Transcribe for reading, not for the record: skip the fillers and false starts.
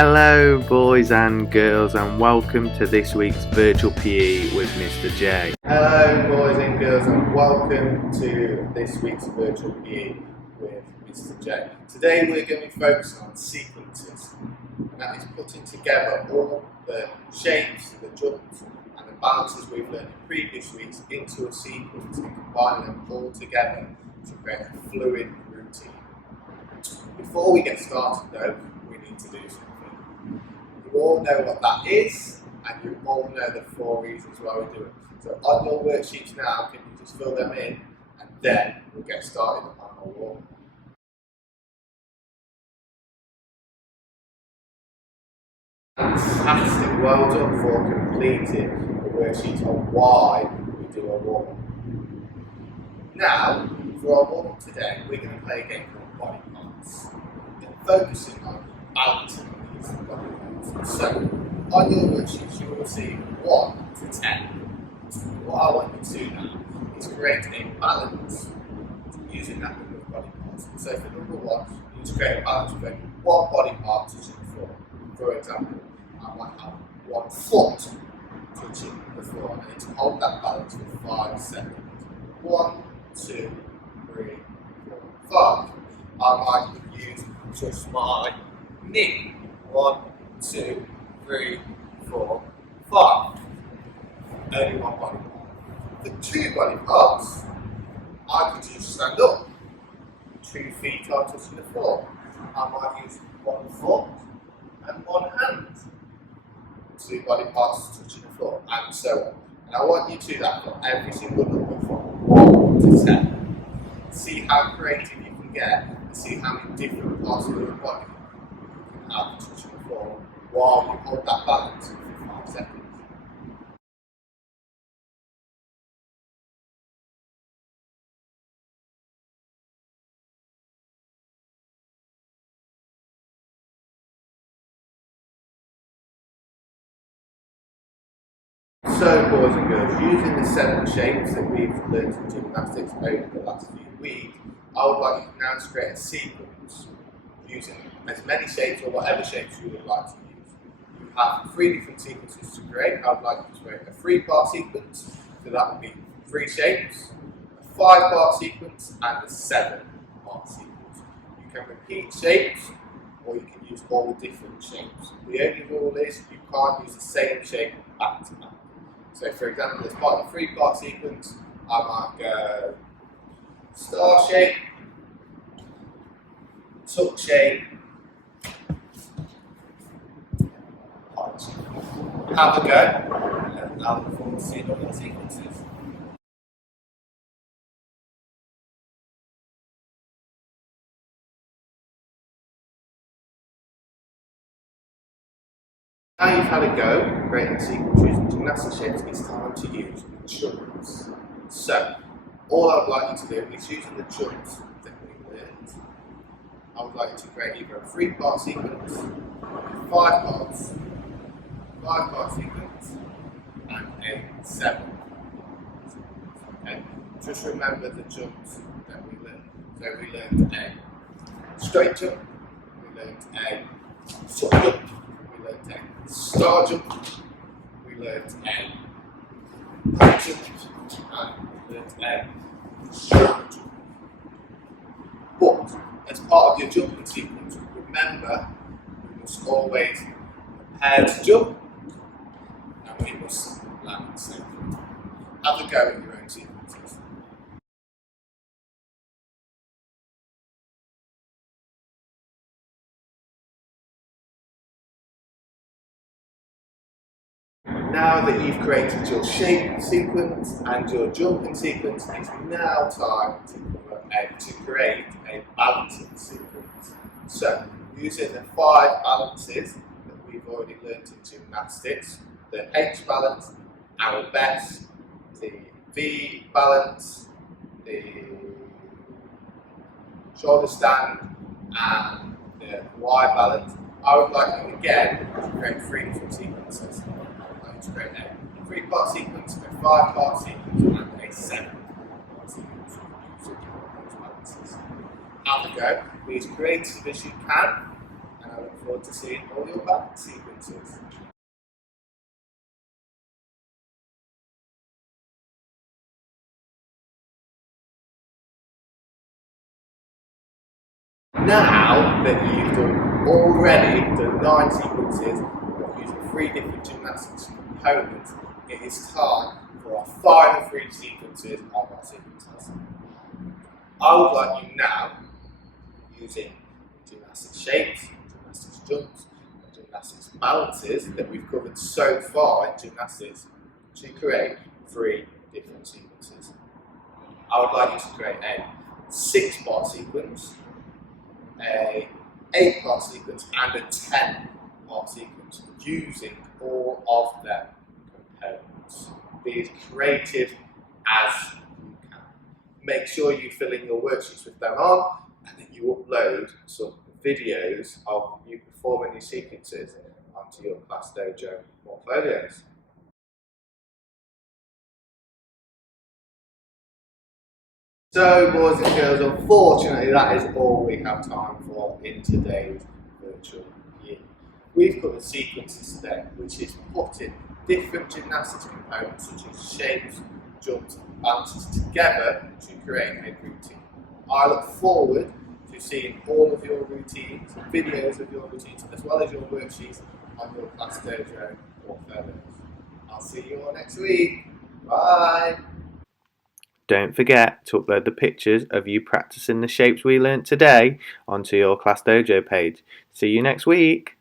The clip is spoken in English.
Hello boys and girls, and welcome to this week's virtual PE with Mr. J. Hello boys and girls, and welcome to this week's virtual PE with Mr. J. Today we're going to be focusing on sequences, and that is putting together all the shapes, the jumps and the balances we've learned in previous weeks into a sequence and combining them all together to create a fluid routine. Before we get started though, we need to do something. You all know what that is, and you all know the 4 reasons why we do it. So on your worksheets now, can you just fill them in, and then we'll get started on our walk. Fantastic, well done for completing the worksheet on why we do a warm-up. Now, for our warm-up today, we're going to play a game called Body Parts, and focusing on balancing these body parts. So, on your worksheets, you will see 1 to 10. What I want you to do now is create a balance using that number of body parts. So for number 1, you need to create a balance with one body part touching the floor. For example, I might have 1 foot touching the floor. I need to hold that balance for 5 seconds. 1, 2, 3, 4, 5. I might use just my knee. 1, 2, 3, 4, 5. Only one body part. For 2 body parts, I could use stand up. 2 feet are touching the floor. I might use 1 foot and 1 hand. 2 body parts touching the floor, and so on. And I want you to do that for every single number from 1 to 10. See how creative you can get, and see how many different parts of your body you can have touching the floor while you hold that balance for 5 seconds. So boys and girls, using the 7 shapes that we've learned in gymnastics over the last few weeks, I would like you now to create a sequence using as many shapes or whatever shapes you would like to use. You have 3 different sequences to create. I would like you to create a 3-part sequence, so that would be 3 shapes, a 5-part sequence and a 7-part sequence. You can repeat shapes or you can use all different shapes. The only rule is you can't use the same shape back to back. So for example, as part of the 3-part sequence, I might go star shape, tuck shape, punch. Have a go, and I'll look forward to seeing all the sequences. Now you've had a go creating sequences using gymnastic shapes, it's time to use jumps. So, all I would like you to do is using the jumps that we learned. I would like you to create either a 3-part sequence, 5 parts, 5-part sequence, and a 7. Okay? Just remember the jumps that we learned. So we learned a straight jump, we learned a sub jump, we learned a star jump, we learned a punch jump, and we learned a strap jump. But as part of your jumping sequence, remember we must always prepare to jump and we must land safely. Have a go at your own sequences. Now that you've created your shape sequence and your jumping sequence, it's now time to create a balancing sequence. So, using the 5 balances that we've already learned in gymnastics, the H balance, arabesque, the V balance, the shoulder stand, and the Y balance, I would like you again to create 3 different sequences. To create a 3-part sequence, a 5-part sequence, and a 7-part sequence using those balances. Have a go, be as creative as you can, and I look forward to seeing all your balance sequences. Now that you've already done 9 sequences using 3 different gymnastics components, it is time for our final 3 sequences of our sequence lesson. I would like you now, using gymnastics shapes, gymnastics jumps, and gymnastics balances that we've covered so far in gymnastics, to create 3 different sequences. I would like you to create a 6-part sequence, a 8-part sequence, and a 10-part sequence using all of their components. Be as creative as you can. Make sure you fill in your worksheets with them on, and then you upload some videos of you performing these sequences onto your Class Dojo portfolios. So, boys and girls, unfortunately that is all we have time for in today's virtual year. We've covered sequences today, which is putting different gymnastics components such as shapes, jumps and balances together to create a routine. I look forward to seeing all of your routines, videos of your routines, as well as your worksheets on your Class Dojo portfolios. I'll see you all next week. Bye! Don't forget to upload the pictures of you practicing the shapes we learnt today onto your Class Dojo page. See you next week!